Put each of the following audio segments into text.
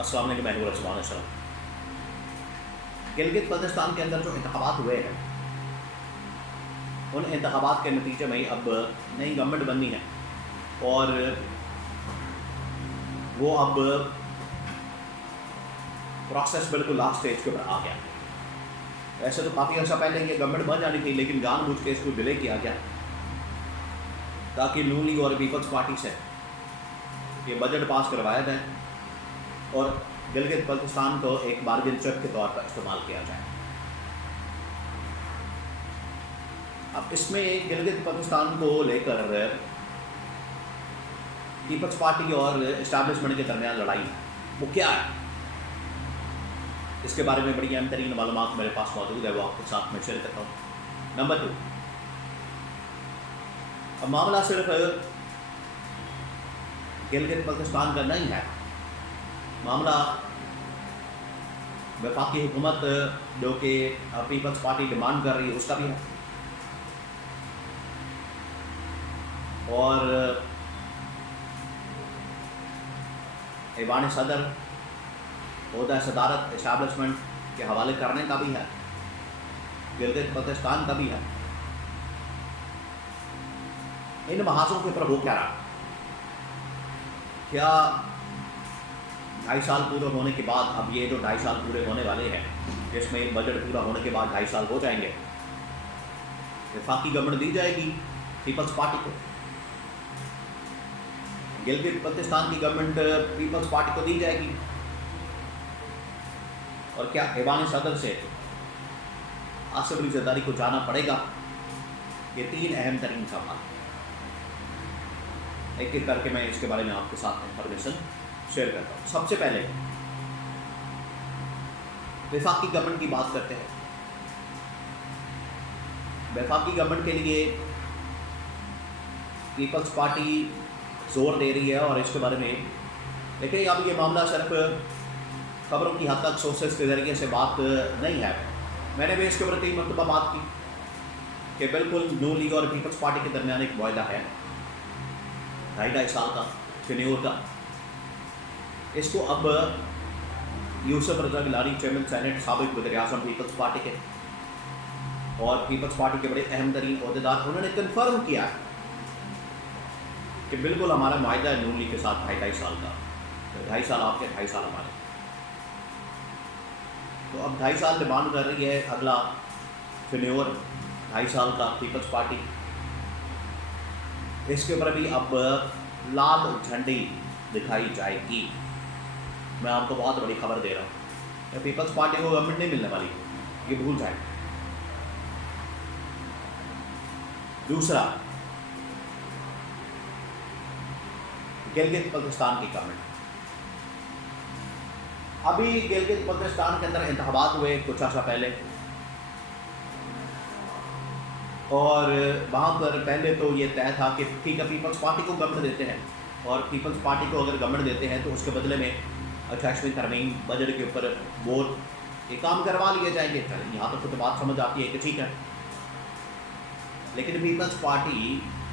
अस्सलाम वालेकुम महबूब। गिलगित बल्तिस्तान के अंदर जो इंतखाबात हुए हैं, उन इंतखाबात के नतीजे में अब नई गवर्नमेंट बननी है और वो अब प्रोसेस बिल्कुल लास्ट स्टेज के ऊपर आ गया। ऐसे तो काफ़ी अर्सा पहले ये गवर्नमेंट बन जानी थी, लेकिन जानबूझ के इसको डिले किया गया ताकि नून लीग और पीपल्स पार्टी से ये बजट पास करवाया जाए और गिलगित बल्तिस्तान को एक बार्गेन चिप के तौर पर इस्तेमाल किया जाए। अब इसमें गिलगित बल्तिस्तान को लेकर पीपल्स पार्टी और इस्टेब्लिशमेंट के दरमियान लड़ाई वो क्या है, इसके बारे में बड़ी अहम तरीन मालूमात मेरे पास मौजूद है, वो आपके साथ में शेयर करता हूँ। नंबर 2, अब मामला सिर्फ गिलगित बल्तिस्तान का नहीं है, मामला वफाकी हुकूमत जो कि पीपल्स पार्टी डिमांड कर रही है उसका भी है। और ऐवान सदर ओहदा सदारत इस्टेब्लिशमेंट के हवाले करने का भी है, गिलगित बल्तिस्तान का भी है। इन महाजों के ऊपर हो क्या रहा, क्या 2.5 साल पूरे होने के बाद, अब ये जो 2.5 साल पूरे होने वाले हैं जिसमें बजट पूरा होने के बाद 2.5 साल हो जाएंगे, वफाकी गवर्नमेंट दी जाएगी पीपल्स पार्टी को, गिलगित बल्तिस्तान की गवर्नमेंट पीपल्स पार्टी को दी जाएगी, और क्या ऐवान सदर से आसिफ अली जरदारी को जाना पड़ेगा? ये 3 अहम तरीन सवाल, एक एक करके मैं इसके बारे में आपके साथ इंफॉर्मेशन शेयर करता हूँ। सबसे पहले वफाकी गवर्नमेंट की बात करते हैं। वफाकी गवर्नमेंट के लिए पीपल्स पार्टी जोर दे रही है और इसके बारे में, लेकिन अब ये मामला सिर्फ खबरों की हद तक सोर्सेस के ज़रिए से बात नहीं है। मैंने भी इसके ऊपर 3 मरतबा बात की कि बिल्कुल नून लीग और पीपल्स पार्टी के दरमियान एक मुआहदा है 2.5 साल का टेन्योर का। इसको अब यूसुफ रज़ा गिलानी चेयरमैन सेनेट, साबिक वज़ीर-ए-आज़म पीपल्स पार्टी के और पीपल्स पार्टी के बड़े अहम तरीन अहदेदार, उन्होंने कन्फर्म किया है कि बिल्कुल हमारा मुआहदा है नून लीग के साथ 2.5 साल का, तो 2.5 साल आपके 2.5 साल हमारे। तो अब 2.5 साल डिमांड कर रही है, अगला टेन्योर 2.5 साल का पीपल्स पार्टी। इसके ऊपर भी अब लाल झंडी दिखाई जाएगी। मैं आपको बहुत बड़ी खबर दे रहा हूँ, पीपल्स पार्टी को गवर्नमेंट नहीं मिलने वाली, ये भूल जाए। दूसरा, गिलगित बल्तिस्तान की गवर्नमेंट, अभी गिलगित बल्तिस्तान के अंदर इंतखाबात हुए कुछ अर्सा पहले, और वहाँ पर पहले तो ये तय था कि ठीक है पीपल्स पार्टी को गवर्नमेंट देते हैं, और पीपल्स पार्टी को अगर गवर्नमेंट देते हैं तो उसके बदले में 88वीं तरमीम बजट के ऊपर वोट ये काम करवा लिए जाएंगे। चलें, यहाँ तक तो बात समझ आती है कि ठीक है, लेकिन पीपल्स पार्टी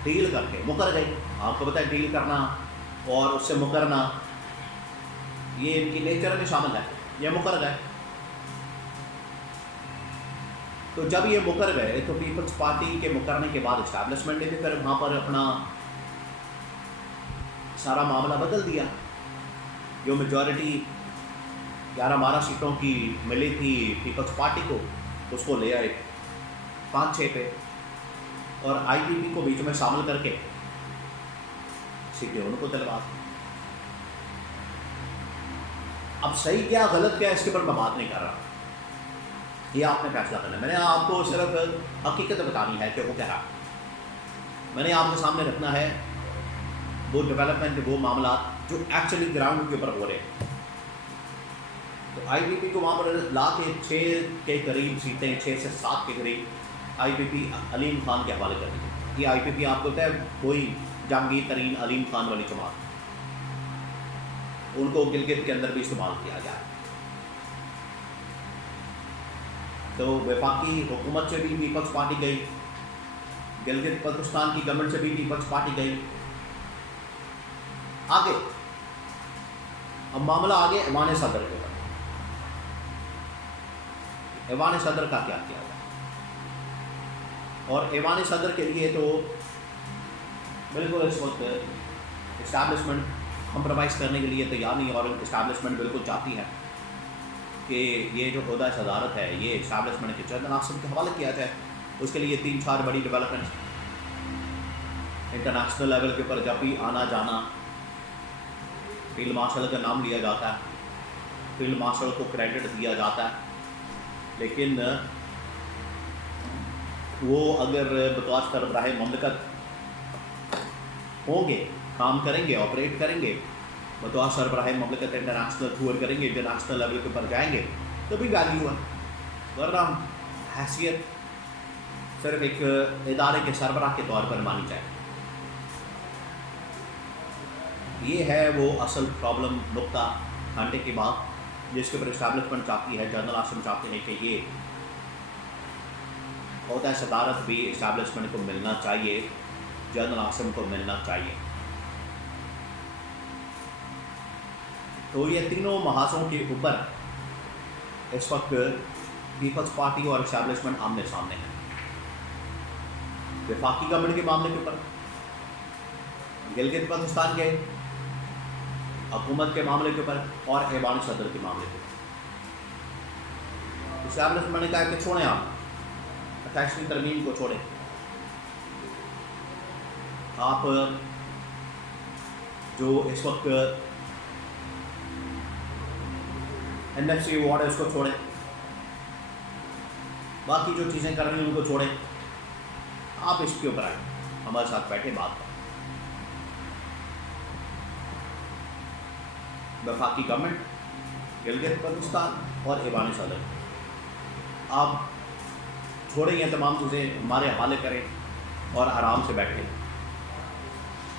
डील करके मुकर गई। आपको पता है डील करना और उससे मुकरना ये इनकी नेचर में शामिल है, ये मुकर गए। तो जब ये मुकर गए तो पीपल्स पार्टी के मुकरने के बाद इस्टेब्लिशमेंट ने भी फिर वहाँ पर अपना सारा मामला बदल दिया। जो मेजॉरिटी 11-12 सीटों की मिली थी पीपल्स पार्टी को, उसको ले आए 5-6 पे, और आईपीपी को बीच में शामिल करके सीटें उनको दिलवा दी। अब सही क्या गलत क्या इसके पर मैं बात नहीं कर रहा, ये आपने फैसला करना है। मैंने आपको सिर्फ हकीकत बतानी है कि वो क्या रहा, मैंने आपके सामने रखना है वो डेवलपमेंट, वो मामला जो एक्चुअली ग्राउंड के ऊपर हो रहे हैं। तो आईपीपी को वहाँ पर ला के 6 के करीब सीटें, 6 से 7 के करीब आईपीपी अलीम खान के हवाले कर दी। ये आईपीपी आपको पता है कोई जहांगीर तरीन अलीम खान वाली जमात, उनको गिलगित के अंदर भी इस्तेमाल किया गया। तो वफाकी हुकूमत से भी पीपल्स पार्टी गई, गिलगित बल्तिस्तान की गवर्नमेंट से भी पीपल्स पार्टी गई। आगे अब मामला आगे ऐवान सदर के ऊपर। ऐवान सदर का क्या किया जाए, और ऐवान सदर के लिए तो बिल्कुल इस वक्त इस्टेब्लिशमेंट कंप्रोमाइज़ करने के लिए तैयार नहीं, और इस्टेब्लिशमेंट बिल्कुल चाहती है कि ये जो ओहदा सदारत है ये इस्टेब्लिशमेंट के जनरल आसिम के हवाले किया जाए। उसके लिए 3-4 बड़ी डेवलपमेंट्स इंटरनेशनल लेवल के ऊपर जब भी आना जाना फील्ड मार्शल का नाम लिया जाता है, फील्ड मार्शल को क्रेडिट दिया जाता है, लेकिन वो अगर बतौर सरबराह ममलकत होंगे, काम करेंगे, ऑपरेट करेंगे, बतौर सरबराह ममलकत इंटरनेशनल टूर करेंगे, इंटरनेशनल लेवल के ऊपर जाएंगे, तो भी वैल्यू है। वरना हैसियत सिर्फ एक इदारे के सरबराह के तौर पर मानी जाए। ये है वो असल प्रॉब्लम नुक्ता घंटे के बाद जिसके ऊपर इस्टेब्लिशमेंट चाहती है, जनरल आसिम चाहते हैं कि ये ओहदा सदारत भी इस्टेब्लिशमेंट को मिलना चाहिए, जनरल आसिम को मिलना चाहिए। तो ये तीनों महाजों के ऊपर इस वक्त पीपल्स पार्टी और इस्टेब्लिशमेंट आमने सामने है। वफाकी गवर्नमेंट के मामले के ऊपर, गिलगित बल्तिस्तान के हुकूमत के मामले के ऊपर, और ऐवान सदर के मामले के ऊपर इस्टेब्लिशमेंट ने कहा कि छोड़ें, आप 28वीं तरमीम को छोड़ें, आप जो इस वक्त NFC अवार्ड है उसको छोड़ें, बाकी जो चीज़ें कर रही हैं उनको छोड़ें, आप इसके ऊपर आए, हमारे साथ बैठे बात करें। वफाकी गवर्नमेंट, गिलगित बल्तिस्तान और ऐवान सदर, आप छोड़ें ये तमाम चीज़ें, हमारे हवाले करें और आराम से बैठें।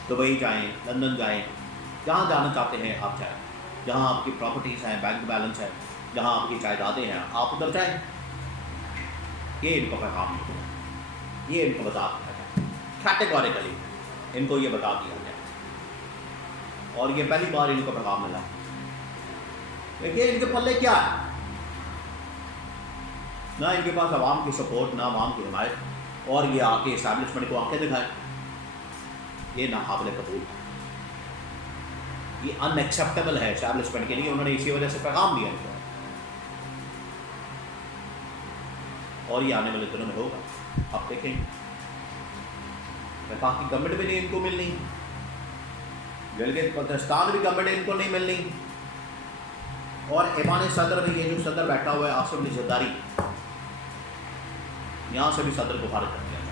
दुबई जाएं, लंदन जाएं, जहाँ जाना चाहते हैं आप जाएं, जहाँ आपकी प्रॉपर्टीज़ हैं, बैंक बैलेंस है, जहाँ आपकी जायदादें हैं, आप उधर जाएं। ये इनको पैगाम नहीं, ये इनको बता दिया जाए, कैटेगोरिकली इनको ये बता दिया जाए, और ये पहली बार इनको पैगाम मिला। देखिए इनके पल्ले क्या है, ना इनके पास आवाम की सपोर्ट, ना आवाम की हिमायत, और ये आके इस्टेब्लिशमेंट को आके दिखाए, ये नाकाबिल कबूल है, ये अनएक्सेप्टेबल है इस्टेब्लिशमेंट के लिए। उन्होंने इसी वजह से पैगाम दिया इनको, और ये आने वाले दिनों में होगा, आप देखेंगे। वफाकी गवर्नमेंट भी नहीं इनको मिलनी, गिलगित बल्तिस्तान भी गवर्नमेंट इनको नहीं मिलनी, और ऐवान सदर में ये जो सदर बैठा हुआ है आसिफ अली जरदारी, यहाँ से भी सदर को खारिज कर दिया।